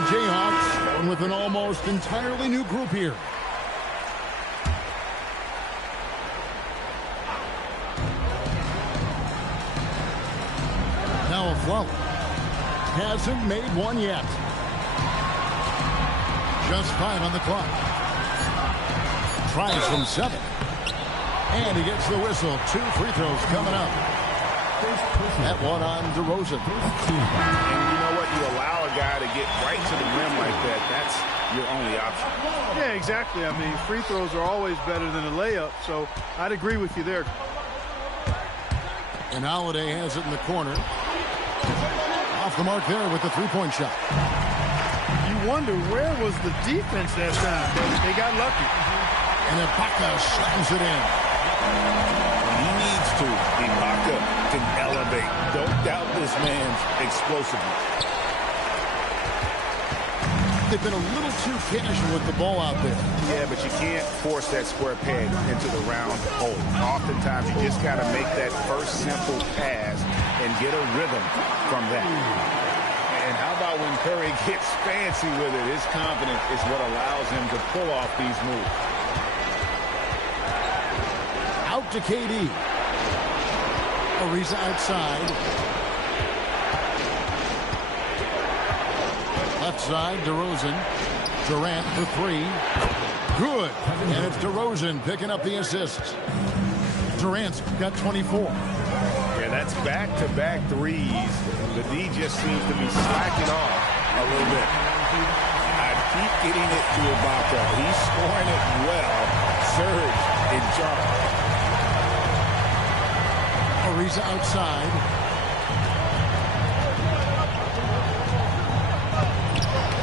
The Jayhawks going with an almost entirely new group here. Now Afflalo hasn't made one yet. Just 5 on the clock. Tries from 7. And he gets the whistle. 2 free throws coming up. That one on DeRozan. And you know what? You allow a guy to get right to the rim like that. That's your only option. Yeah, exactly. I mean, free throws are always better than a layup, so I'd agree with you there. And Holiday has it in the corner. Off the mark there with the three-point shot. You wonder, where was the defense that time? They got lucky. And Ibaka slams it in. He needs to. Ibaka can elevate. Don't doubt this man's explosiveness. They've been a little too casual with the ball out there. Yeah, but you can't force that square peg into the round hole. Oftentimes, you just got to make that first simple pass and get a rhythm from that. And how about when Curry gets fancy with it? His confidence is what allows him to pull off these moves. Out to KD. Ariza outside. Left side, DeRozan. Durant for 3. Good. And it's DeRozan picking up the assists. Durant's got 24. Yeah, that's back-to-back threes. The D just seems to be slacking off a little bit. I keep getting it to Ibaka. He's scoring it well. Serge in charge. Ariza outside.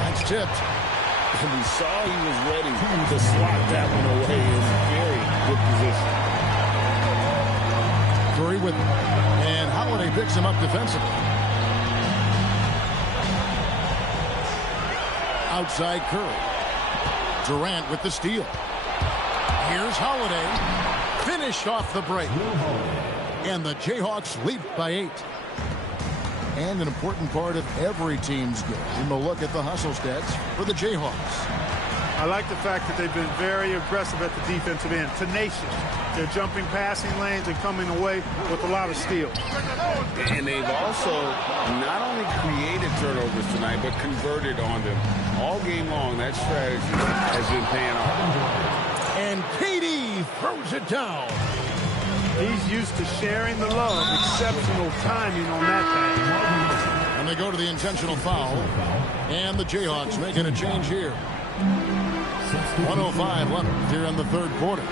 That's tipped. And we saw he was ready to slot that one away in very good position. Curry with him. And Holiday picks him up defensively. Outside Curry. Durant with the steal. Here's Holiday. Finished off the break. And the Jayhawks lead by 8. And an important part of every team's game, a look at the hustle stats for the Jayhawks. I like the fact that they've been very aggressive at the defensive end, tenacious. They're jumping passing lanes and coming away with a lot of steals. And they've also not only created turnovers tonight, but converted on them. All game long, that strategy has been paying off. And KD throws it down. He's used to sharing the love. Exceptional timing on that pass. And they go to the intentional foul. And the Jayhawks making a change here. 1:05 left here in the third quarter.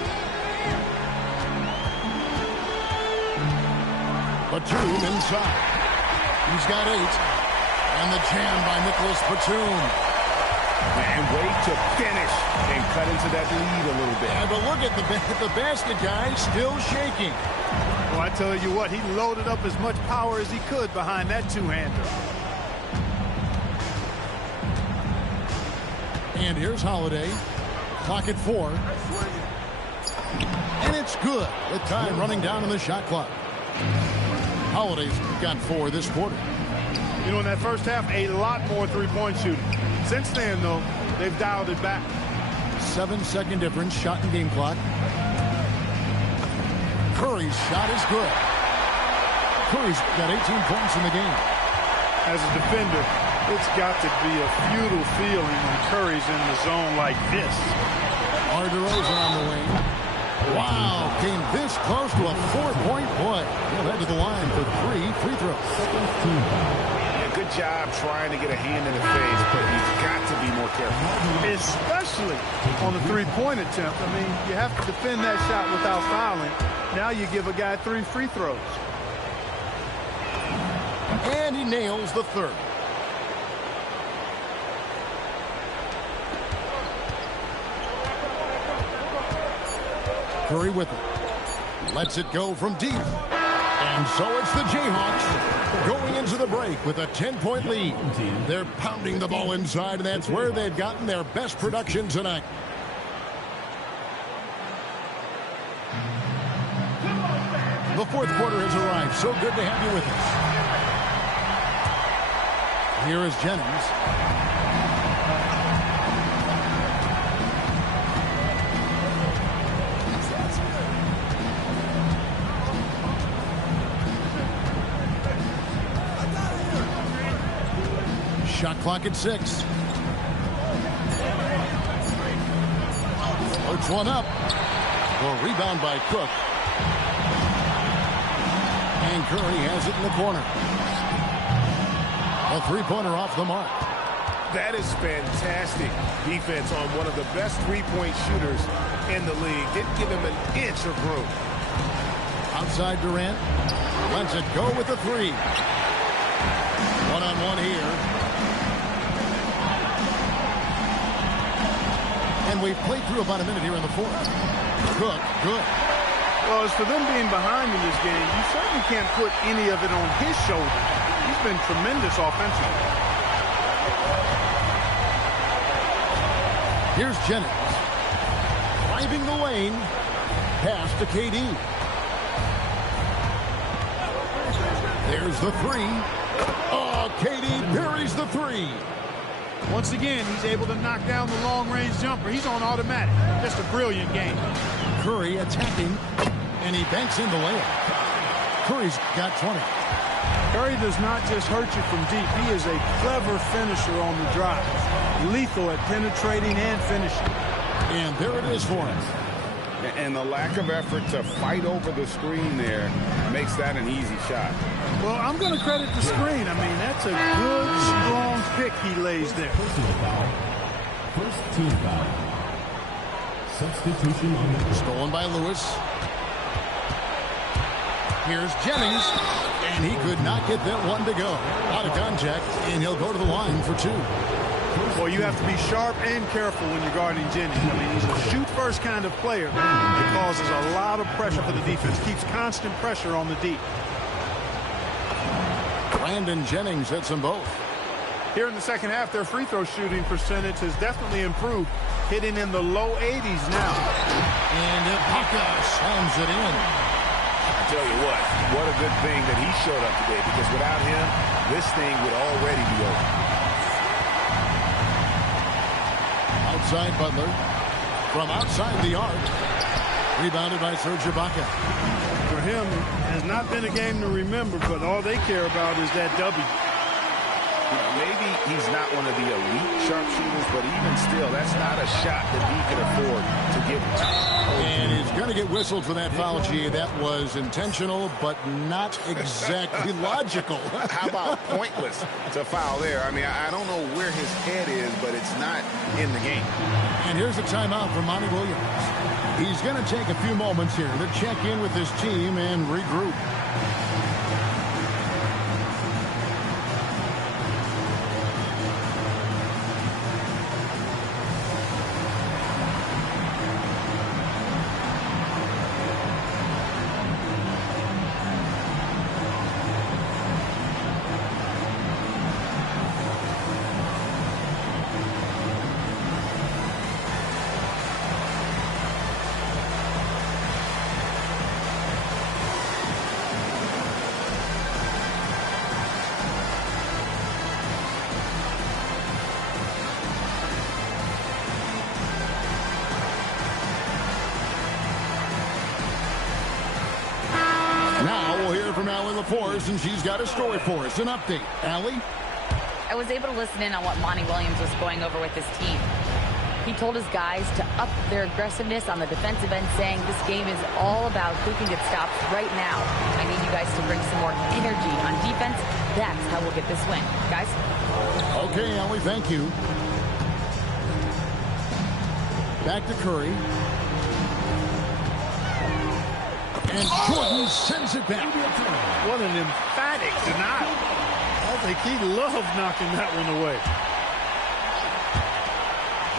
Batum inside. He's got 8. And the jam by Nicholas Batum. And wait to finish and cut into that lead a little bit. Yeah, but look at the basket guy still shaking. Well, I tell you what, he loaded up as much power as he could behind that two-hander. And here's Holiday. Clock at 4. And it's good with time running down on the shot clock. Holiday's got 4 this quarter. You know, in that first half, a lot more three-point shooting. Since then, though, they've dialed it back. 7-second difference, shot and game clock. Curry's shot is good. Curry's got 18 points in the game. As a defender, it's got to be a futile feeling when Curry's in the zone like this. DeRozan on the wing. Wow, came this close to a 4-point play. He'll head to the line for 3 free throws. Good job trying to get a hand in the face, but you've got to be more careful. Especially on the three-point attempt. I mean, you have to defend that shot without fouling. Now you give a guy 3 free throws. And he nails the third. Curry with it. Lets it go from deep. And so it's the Jayhawks going into the break with a 10-point lead. They're pounding the ball inside, and that's where they've gotten their best production tonight. The fourth quarter has arrived. So good to have you with us. Here is Jennings. Shot clock at 6. Floats one up. A rebound by Cook. And Curry has it in the corner. A three-pointer off the mark. That is fantastic defense on one of the best three-point shooters in the league. Didn't give him an inch of room. Outside Durant. Lets it go with the three. One-on-one here. And we've played through about a minute here in the fourth. Cook, good. Well, as for them being behind in this game, you certainly can't put any of it on his shoulders. He's been tremendous offensively. Here's Jennings. Driving the lane. Pass to KD. There's the three. Oh, KD buries the three. Once again, he's able to knock down the long-range jumper. He's on automatic. Just a brilliant game. Curry attacking, and he banks in the layup. Curry's got 20. Curry does not just hurt you from deep. He is a clever finisher on the drive. Lethal at penetrating and finishing. And there it is for him. And the lack of effort to fight over the screen there makes that an easy shot. Well, I'm going to credit the screen. I mean, that's a good, strong pick he lays there. First team foul. Substitution on the Stolen by Lewis. Here's Jennings, and he could not get that one to go. Out of contact, and he'll go to the line for two. Well, you have to be sharp and careful when you're guarding Jennings. I mean, he's a shoot-first kind of player. It causes a lot of pressure for the defense. Keeps constant pressure on the deep. Brandon Jennings hits them both. Here in the second half, their free throw shooting percentage has definitely improved, hitting in the low 80s now. And Ibaka slams it in. I tell you what a good thing that he showed up today, because without him, this thing would already be over. Outside Butler. From outside the arc. Rebounded by Serge Ibaka. For him, has not been a game to remember, but all they care about is that W. Maybe he's not one of the elite sharpshooters, but even still, that's not a shot that he can afford to give him. And he's going to get whistled for that foul, G. That was intentional, but not exactly logical. How about pointless to foul there? I mean, I don't know where his head is, but it's not in the game. And here's a timeout from Monty Williams. He's going to take a few moments here to check in with his team and regroup. And she's got a story for us, an update. Allie? I was able to listen in on what Monty Williams was going over with his team. He told his guys to up their aggressiveness on the defensive end, saying this game is all about who can get stops right now. I need you guys to bring some more energy on defense. That's how we'll get this win. Guys? Okay, Allie, thank you. Back to Curry. And Jordan sends it back. What an emphatic denial. I think he loved knocking that one away.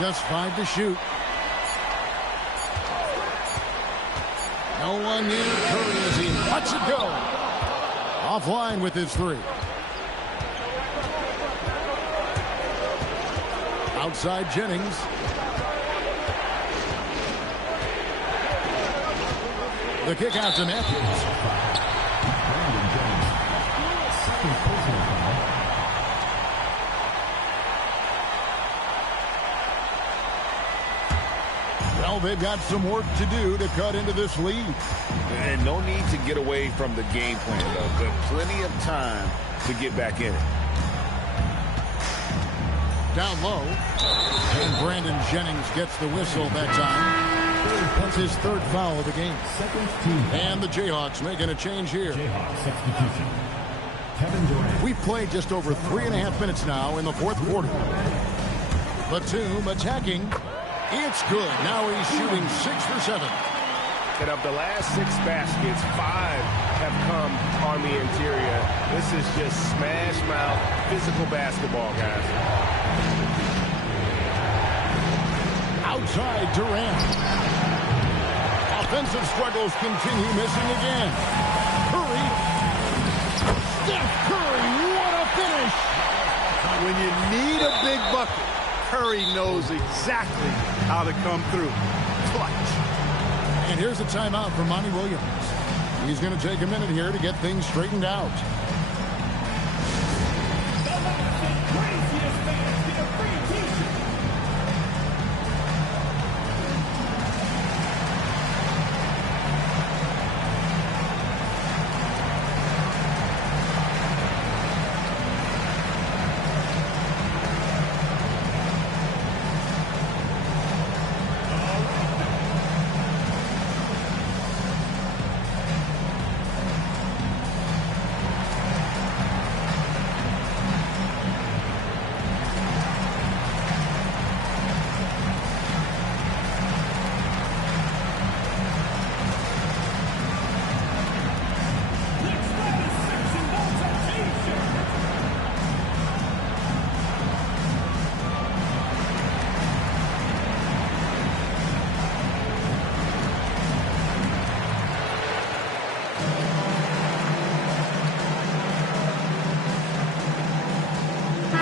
Just 5 to shoot. No one near Curry as he lets it go. Offline with his three. Outside Jennings. The kick out to Matthews. Well, they've got some work to do to cut into this lead. And no need to get away from the game plan, though. But plenty of time to get back in it. down low. And Brandon Jennings gets the whistle that time. That's his third foul of the game. And the Jayhawks making a change here. We've played just over 3.5 minutes now in the fourth quarter. Batum attacking. It's good. Now he's shooting 6 for 7. And of the last 6 baskets, 5 have come on the interior. This is just smash mouth, physical basketball, guys. Outside Durant. Offensive struggles continue, missing again. Curry. Steph Curry, what a finish! When you need a big bucket, Curry knows exactly how to come through. Clutch. And here's a timeout from Monty Williams. He's going to take a minute here to get things straightened out.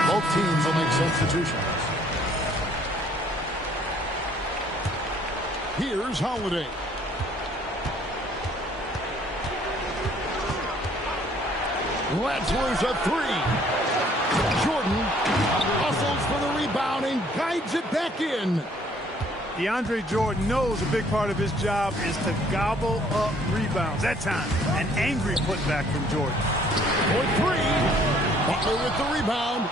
Both teams will make substitutions. Here's Holiday. Lets loose a 3. Jordan hustles for the rebound and guides it back in. DeAndre Jordan knows a big part of his job is to gobble up rebounds. That time, an angry putback from Jordan. For 3. Butler with the rebound.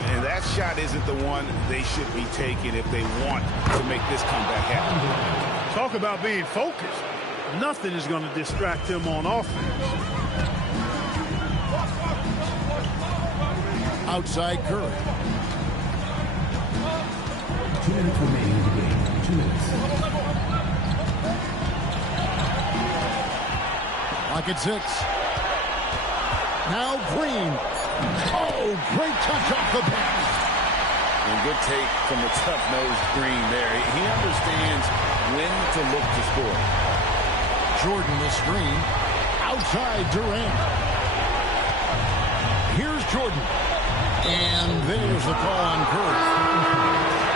And that shot isn't the one they should be taking if they want to make this comeback happen. Talk about being focused. Nothing is going to distract him on offense. Outside Curry. 2 minutes remaining in the game. 2 minutes. Lock at 6. Now Green. Oh, great touch off the pass. And good take from the tough-nosed Green there. He understands when to look to score. Jordan the screen. Outside Durant. Here's Jordan. And there's the call on Curry.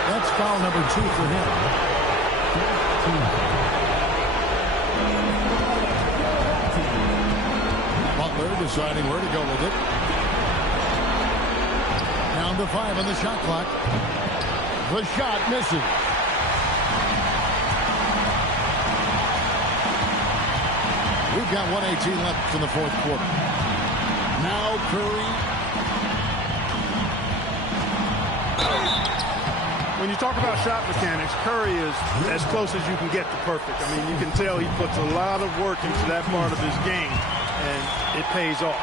That's foul number 2 for him. Butler deciding where to go with it. Down to 5 on the shot clock. The shot misses. We've got 1:18 left in the fourth quarter. Now Curry. When you talk about shot mechanics, Curry is as close as you can get to perfect. I mean, you can tell he puts a lot of work into that part of his game, and it pays off.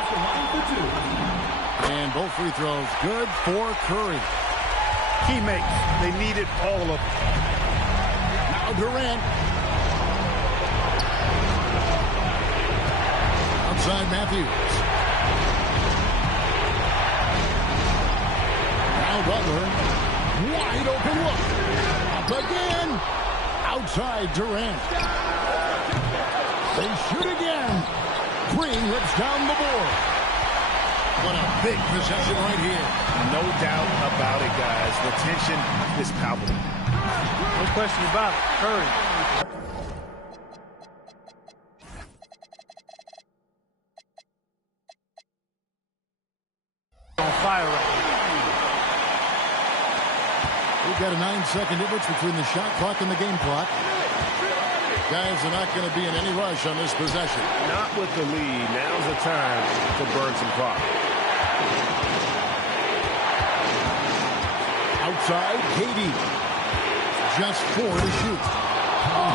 And both free throws good for Curry. Teammates, they needed all of them. Now Durant. Outside Matthews. Now Butler. Wide open look. Up again. Outside Durant. They shoot again. Green rips down the board. What a big possession right here. No doubt about it, guys. The tension is palpable. No question about it. Curry. On fire right now. We've got a 9-second difference between the shot clock and the game clock. Guys are not going to be in any rush on this possession. Not with the lead. Now's the time to burn some clock. Outside, Katie. Just 4 to shoot. Oh,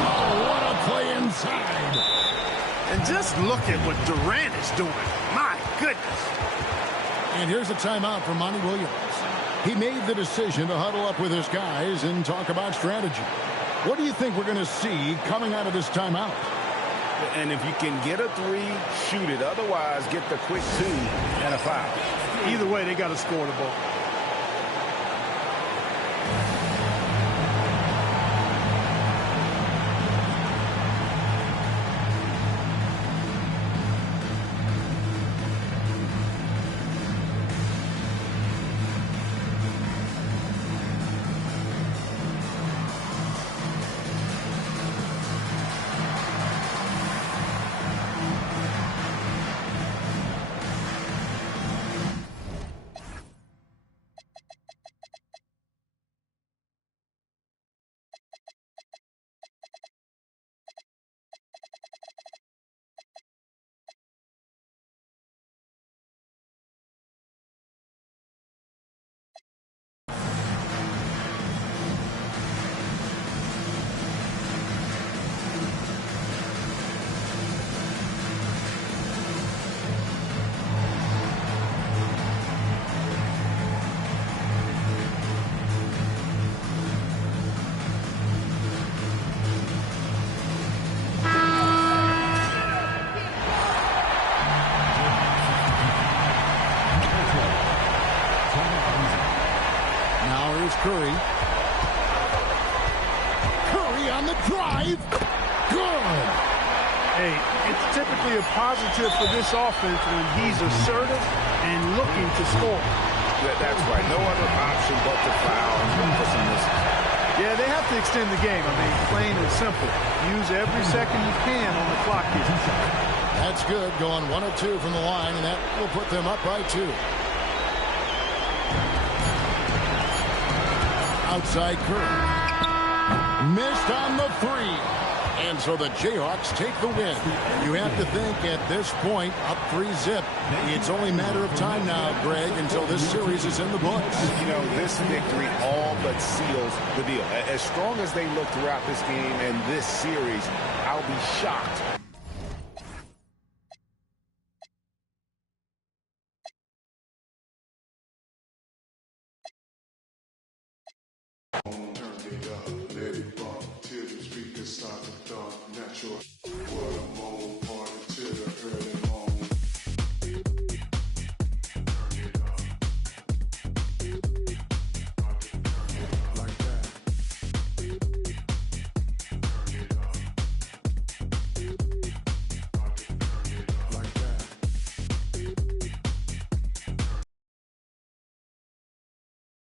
what a play inside. And just look at what Durant is doing. My goodness. And here's a timeout from Monty Williams. He made the decision to huddle up with his guys and talk about strategy. What do you think we're going to see coming out of this timeout? And if you can get a 3, shoot it. Otherwise, get the quick 2 and a foul. Either way, they got to score the ball. Curry. Curry on the drive. Good. Hey, it's typically a positive for this offense when he's assertive and looking to score. That's right. No other option but to foul for some misses. Yeah, they have to extend the game. I mean, plain and simple. Use every second you can on the clock here. That's good. Going 1 of 2 from the line, and that will put them up by 2. Outside Curry. Missed on the 3. And so the Jayhawks take the win. You have to think at this point, up 3-zip. It's only a matter of time now, Greg, until this series is in the books. You know, this victory all but seals the deal. As strong as they look throughout this game and this series, I'll be shocked. Turn it up, let it bump till the speakers start to thump. Natural.